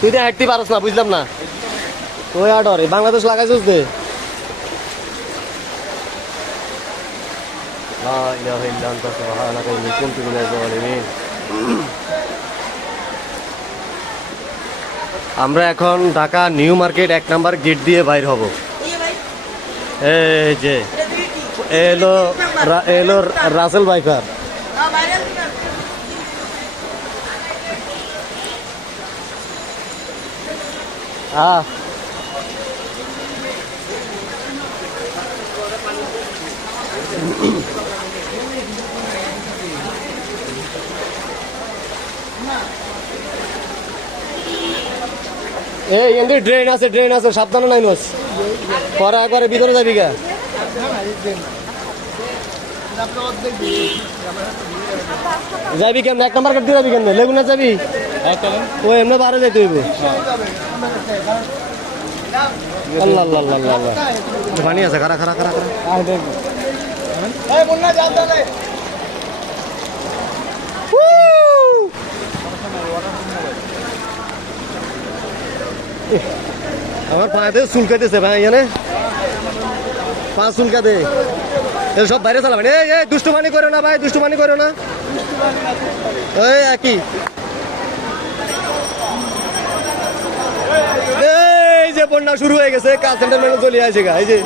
তুই তো হাঁটতে পারস না, বুঝলাম না। ওই আডর বাংলাদেশ লাগাইছিস দে। আমরা এখন Dhaka new market 1 number gate দিয়ে বাইর হব। এই যে এলো এলো রাসেল বাইকার। এই এন্ড ড্রেন আছে সাবধানে নাইনস পরে একবারে ভিতরে যাবি গা। যাবি কেমন 1 নাম্বার কাটতে যাবি কেমন লেগুনা যাবি ও এমনি বারে যাইতে হইব। আল্লাহ আল্লাহ আল্লাহ আল্লাহ পানি আছে খারা খারা খারা খারা। আমার পায়ে চুলকাইতেছে ভাই, এখানে পা চুলকা দে সব বাইরে চালাবেন। এই দুষ্টুমানি করো না ভাই, দুষ্টুমানি করো না। ওই একই এই যে বন্যা শুরু হয়ে গেছে, কাজ সেন্টার মেনে চলে আসে গা। এই যে